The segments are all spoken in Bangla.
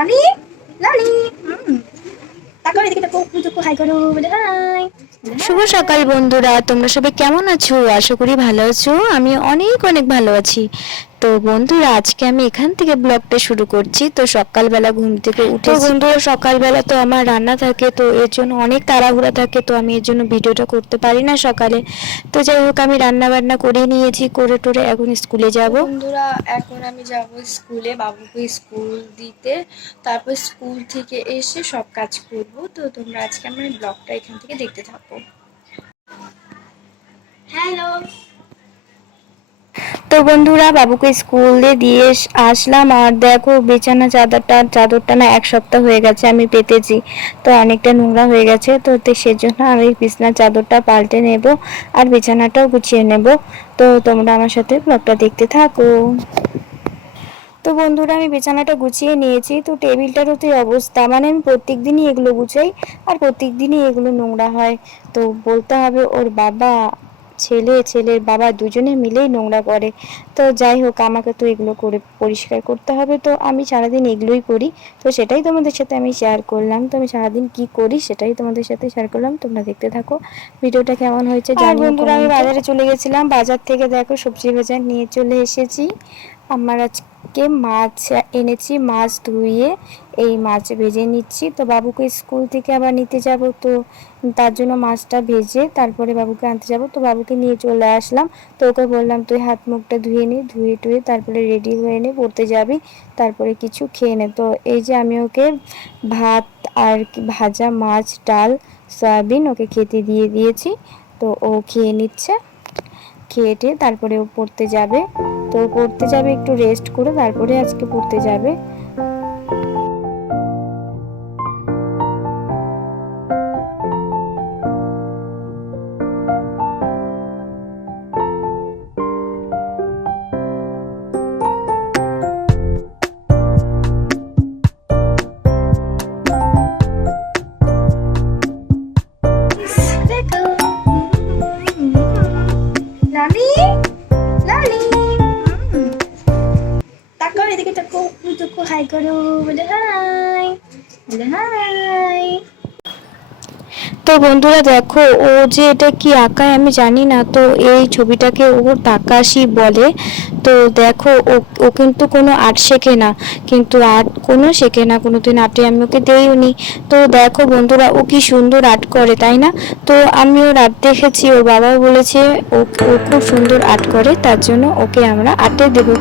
লালি লালি তাকাও এদিকে, তাকাও একটু হাই করো, বলে হাই। শুভ সকাল বন্ধুরা, তোমরা সবাই কেমন আছো? আশা করি ভালো আছো। আমি অনেক অনেক ভালো আছি। তো বন্ধুরা, আজকে আমি এখান থেকে ব্লগটা শুরু করছি। তো সকালবেলা ঘুম থেকে উঠে বন্ধুরা, সকালবেলা তো আমার রান্না থাকে, তো এর জন্য অনেক তাড়াহুড়া থাকে, তো আমি এর জন্য ভিডিওটা করতে পারি না সকালে। তো যাই হোক, আমি রান্না বান্না করে নিয়েছি, করে টোরে এখন স্কুলে তো যাব। বন্ধুরা, এখন আমি যাব স্কুলে, বাবুকে স্কুল দিতে। তারপর স্কুল থেকে এসে সব কাজ করব। তো তোমরা আজকে আমার ব্লগটা এখান থেকে দেখতে থাকো। হ্যালো। তো বন্ধুরা, বাবুকে স্কুলে দিয়ে আসলাম, আর দেখো বিছানা চাদরটা না এক সপ্তাহ হয়ে গেছে আমি পেতেছি। তো অনেকটা নোংরা হয়ে গেছে, তো সেজন্য আমি বিছানার চাদরটা পাল্টে নেব আর বিছানাটাও গুছিয়ে নেব। তো তোমরা আমার সাথে ব্লগটা দেখতে থাকো। তো বন্ধুরা, আমি বিছানাটা গুছিয়ে নিয়েছি। তো টেবিলটারও তো অবস্থা, মানে আমি প্রত্যেক দিনই এগুলো গুছাই আর প্রত্যেক দিনই এগুলো নোংরা হয়। তো বলতে হবে ওর বাবা, ছেলের বাবা দুজনে মিলেই নোংরা করে। তো যাই হোক, আমাকে তো এগুলো করে পরিষ্কার করতে হবে, তো আমি সারাদিন এগুলোই করি। তো সেটাই তোমাদের সাথে আমি শেয়ার করলাম। তো আমি সারাদিন কি করি সেটাই তোমাদের সাথে শেয়ার করলাম, তোমরা দেখতে থাকো। ভিডিওটা কেমন হয়েছে জানিও বন্ধুরা। আমি বাজারে চলে গেছিলাম, বাজার থেকে দেখো সবজি বাজার নিয়ে চলে এসেছি। আমার আজকে মাছ এনেছি, মাছ ধুয়ে এই মাছ ভেজে নিচ্ছি। তো বাবুকে স্কুল থেকে আবার নিতে যাব, তো তার জন্য মাছটা ভেজে তারপরে বাবুকে আনতে যাব। তো বাবুকে নিয়ে চলে আসলাম। তো ওকে বললাম তুই হাত মুখটা ধুয়ে নি, ধুয়ে টুয়ে তারপরে রেডি হয়ে নে, পড়তে যাবি, তারপরে কিছু খেয়ে নে। তো এই যে আমি ওকে ভাত আর ভাজা মাছ, ডাল, সয়াবিন ওকে খেতে দিয়ে দিয়েছি। তো ও খেয়ে নিচ্ছে, খেয়ে টেয়ে তারপরে ও পড়তে যাবে। তো পড়তে যাবে একটু রেস্ট করে, তারপরে আজকে পড়তে যাবে। দেখো লালি লালি তাকাও এদিকে, তাকাও একটু হাই করো, বলে হাই, বলে হাই। তো বন্ধুরা দেখো, ও যে এটা কি আঁকায় আমি জানি না, তো এই ছবিটাকে ও তাকাশি বলে। তো দেখো, ও কিন্তু কোনো আর্ট শেখে না, কিন্তু আর্ট কোনো শেখে না, কোনোদিন আর্টে আমি ওকে দেইওনি। তো দেখো বন্ধুরা, ও কি সুন্দর আর্ট করে, তাই না? তো আমি ওর আর্ট দেখেছি, ওর বাবাও বলেছে ও খুব সুন্দর আর্ট করে, তার জন্য ওকে আমরা আর্টে দেবো।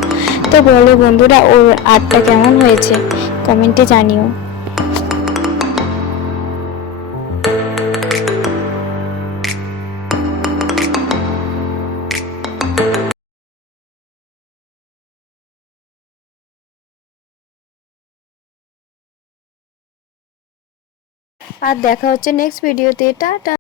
তো বলো বন্ধুরা, ওর আর্টটা কেমন হয়েছে কমেন্টে জানিও। আর দেখা হচ্ছে নেক্সট ভিডিওতে। টাটা।